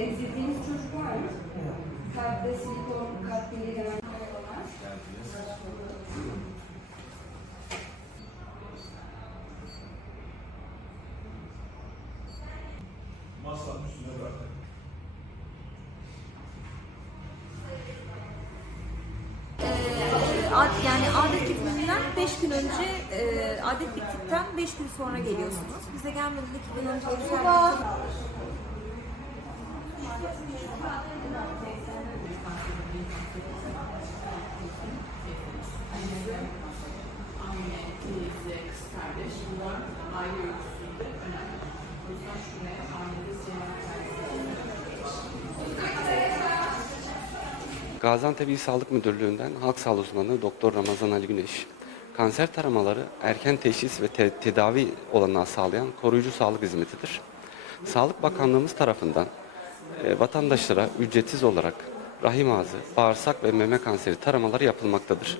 Emzirdiğiniz çocuk var mı? Evet. Kalpte silikon, kalp geliri şey var. Masanın üstüne bırakın. Ee, yani adet bitiminden 5 gün önce e, adet bittikten 5 gün sonra geliyorsunuz. Bize gelmediğinde 2 gün önce Gaziantep İl Sağlık Müdürlüğü'nden Halk Sağlığı Uzmanı Doktor Ramazan Ali Güneş. Kanser taramaları erken teşhis ve te- tedavi olanağı sağlayan koruyucu sağlık hizmetidir. Sağlık Bakanlığımız tarafından e, vatandaşlara ücretsiz olarak rahim ağzı, bağırsak ve meme kanseri taramaları yapılmaktadır.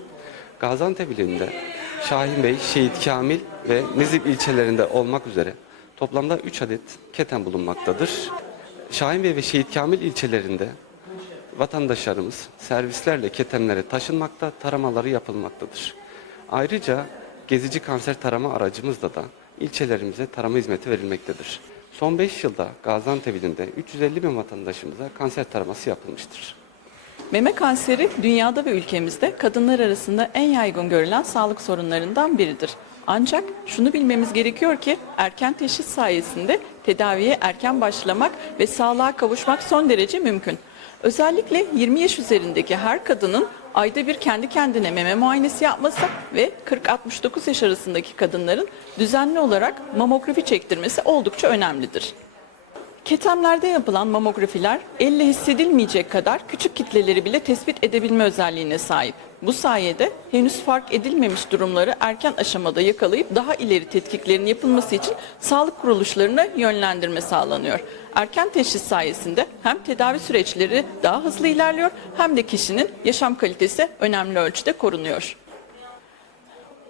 Gaziantep ilinde Şahin Bey, Şehit Kamil ve Nizip ilçelerinde olmak üzere toplamda 3 adet keten bulunmaktadır. Şahin Bey ve Şehit Kamil ilçelerinde vatandaşlarımız servislerle ketemlere taşınmakta, taramaları yapılmaktadır. Ayrıca gezici kanser tarama aracımızla da ilçelerimize tarama hizmeti verilmektedir. Son 5 yılda Gaziantep ilinde 350 bin vatandaşımıza kanser taraması yapılmıştır. Meme kanseri dünyada ve ülkemizde kadınlar arasında en yaygın görülen sağlık sorunlarından biridir. Ancak şunu bilmemiz gerekiyor ki erken teşhis sayesinde tedaviye erken başlamak ve sağlığa kavuşmak son derece mümkün. Özellikle 20 yaş üzerindeki her kadının ayda bir kendi kendine meme muayenesi yapması ve 40-69 yaş arasındaki kadınların düzenli olarak mamografi çektirmesi oldukça önemlidir. Ketemlerde yapılan mamografiler elle hissedilmeyecek kadar küçük kitleleri bile tespit edebilme özelliğine sahip. Bu sayede henüz fark edilmemiş durumları erken aşamada yakalayıp daha ileri tetkiklerin yapılması için sağlık kuruluşlarına yönlendirme sağlanıyor. Erken teşhis sayesinde hem tedavi süreçleri daha hızlı ilerliyor hem de kişinin yaşam kalitesi önemli ölçüde korunuyor.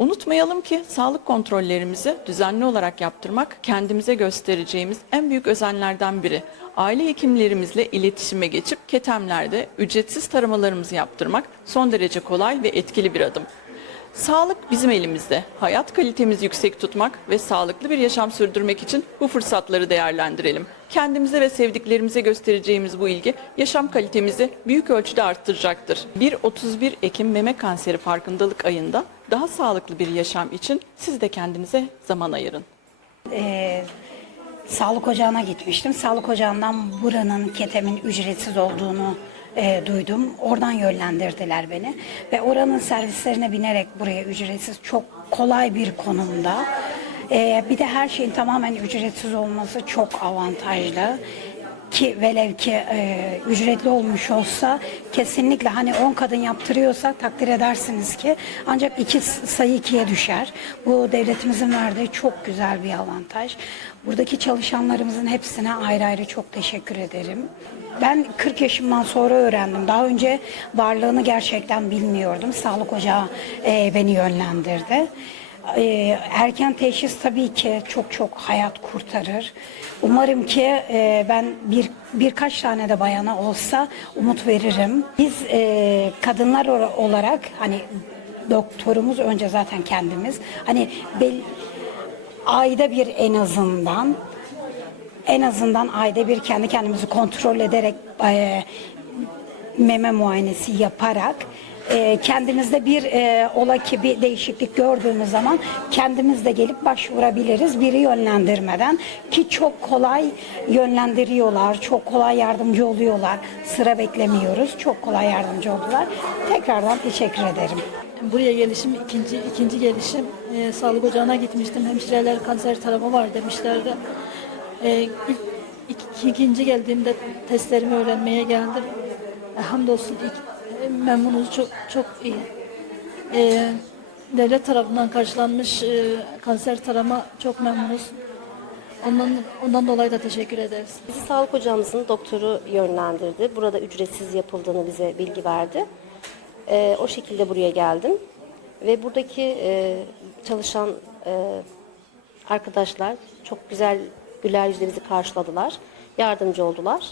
Unutmayalım ki sağlık kontrollerimizi düzenli olarak yaptırmak kendimize göstereceğimiz en büyük özenlerden biri. Aile hekimlerimizle iletişime geçip ketemlerde ücretsiz taramalarımızı yaptırmak son derece kolay ve etkili bir adım. Sağlık bizim elimizde. Hayat kalitemizi yüksek tutmak ve sağlıklı bir yaşam sürdürmek için bu fırsatları değerlendirelim. Kendimize ve sevdiklerimize göstereceğimiz bu ilgi yaşam kalitemizi büyük ölçüde arttıracaktır. 1-31 Ekim Meme Kanseri Farkındalık Ayında daha sağlıklı bir yaşam için siz de kendinize zaman ayırın. Ee, sağlık ocağına gitmiştim. Sağlık ocağından buranın ketemin ücretsiz olduğunu e, duydum. Oradan yönlendirdiler beni ve oranın servislerine binerek buraya ücretsiz çok kolay bir konumda. Ee, bir de her şeyin tamamen ücretsiz olması çok avantajlı ki velev ki e, ücretli olmuş olsa kesinlikle hani 10 kadın yaptırıyorsa takdir edersiniz ki ancak iki sayı ikiye düşer. Bu devletimizin verdiği çok güzel bir avantaj. Buradaki çalışanlarımızın hepsine ayrı ayrı çok teşekkür ederim. Ben 40 yaşımdan sonra öğrendim. Daha önce varlığını gerçekten bilmiyordum. Sağlık ocağı e, beni yönlendirdi. Ee, erken teşhis tabii ki çok çok hayat kurtarır. Umarım ki e, ben bir birkaç tane de bayana olsa umut veririm. Biz e, kadınlar olarak hani doktorumuz önce zaten kendimiz hani bel, ayda bir en azından en azından ayda bir kendi kendimizi kontrol ederek e, meme muayenesi yaparak e, kendimizde bir e, ola ki bir değişiklik gördüğümüz zaman kendimiz de gelip başvurabiliriz biri yönlendirmeden ki çok kolay yönlendiriyorlar, çok kolay yardımcı oluyorlar. Sıra beklemiyoruz. Çok kolay yardımcı oldular. Tekrardan teşekkür ederim. Buraya gelişim ikinci ikinci gelişim Ee, sağlık ocağına gitmiştim. Hemşireler kanser tarama var demişlerdi. Ee, ilk, ik- ikinci geldiğimde testlerimi öğrenmeye geldim. E, hamdolsun ilk, e, memnunuz çok çok iyi. Ee, devlet tarafından karşılanmış e, kanser tarama çok memnunuz. Ondan ondan dolayı da teşekkür ederiz. Bizi sağlık hocamızın doktoru yönlendirdi. Burada ücretsiz yapıldığını bize bilgi verdi. Ee, o şekilde buraya geldim. Ve buradaki e, çalışan e, arkadaşlar çok güzel güler yüzle karşıladılar. Yardımcı oldular.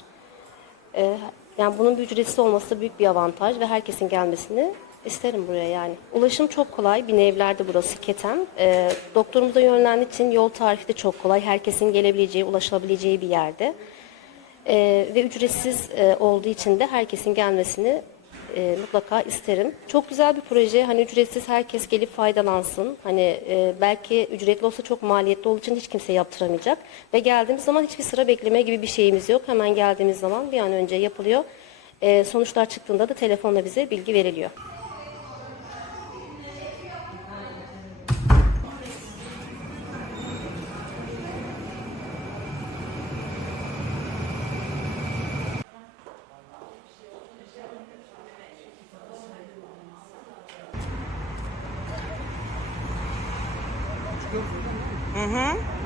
Ee, yani bunun bir ücretsiz olması büyük bir avantaj ve herkesin gelmesini isterim buraya yani. Ulaşım çok kolay. Bir evlerde burası Ketem. Ee, doktorumuza yönlendiği için yol tarifi de çok kolay. Herkesin gelebileceği, ulaşılabileceği bir yerde. Ee, ve ücretsiz e, olduğu için de herkesin gelmesini e, mutlaka isterim. Çok güzel bir proje. Hani ücretsiz herkes gelip faydalansın. Hani e, belki ücretli olsa çok maliyetli olduğu için hiç kimse yaptıramayacak. Ve geldiğimiz zaman hiçbir sıra bekleme gibi bir şeyimiz yok. Hemen geldiğimiz zaman bir an önce yapılıyor. E, sonuçlar çıktığında da telefonla bize bilgi veriliyor. Mm-hmm.